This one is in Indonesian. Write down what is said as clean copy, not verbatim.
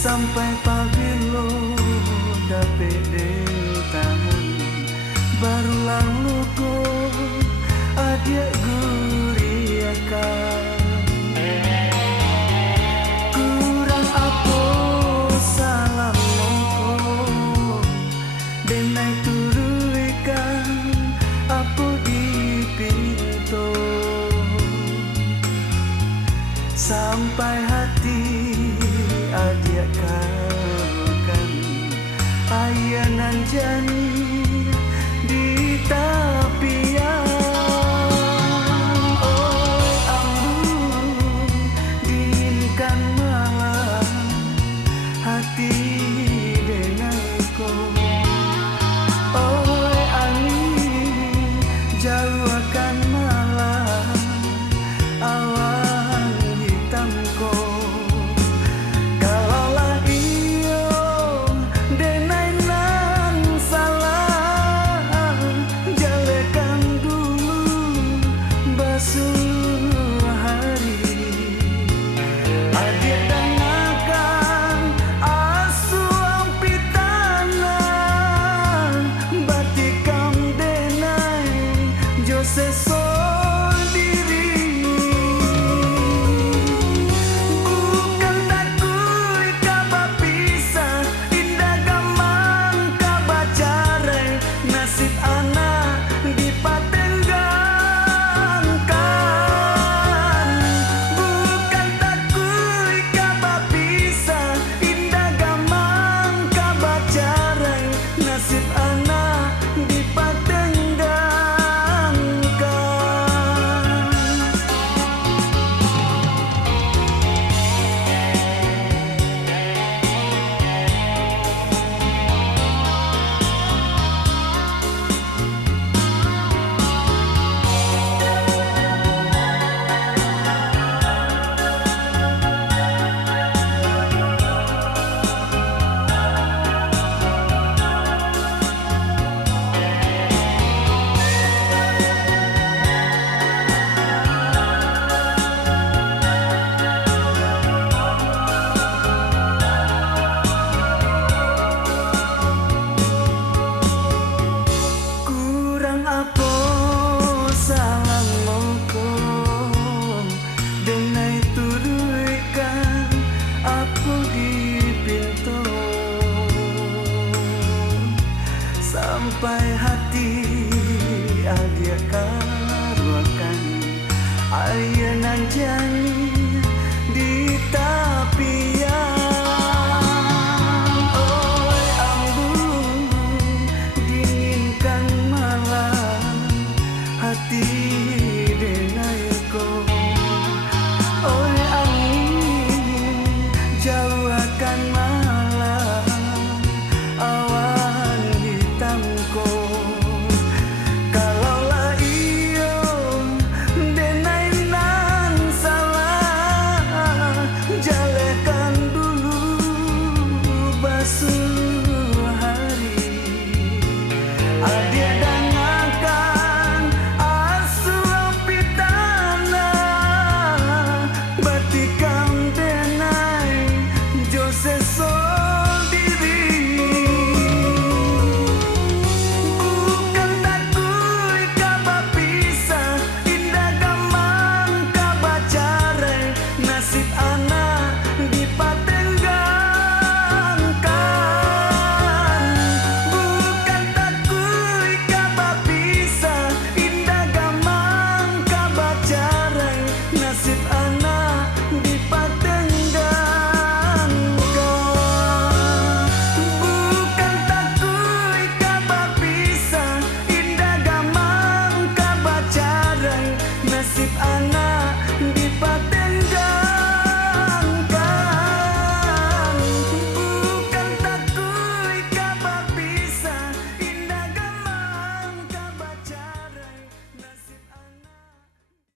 sampai pabilo dapet dentangan barulah luko adia guriakan kurang apa salam mongko denai turuikan apa di pintu sampai hati adia karokan ayanan jani di tapian oh ambung diinginkan malam hati denganku oh angin jauh akan malam awan hitamku sampai hati adia karuakan ayanan jani di tapian oh ambung dinginkan malam hati denaiku oh angin jauh akan malam awan kalaulah iyo denai nan salah jalekan dulu basuh hari adia dangakan asuh pitana batikam denai jose nasib anak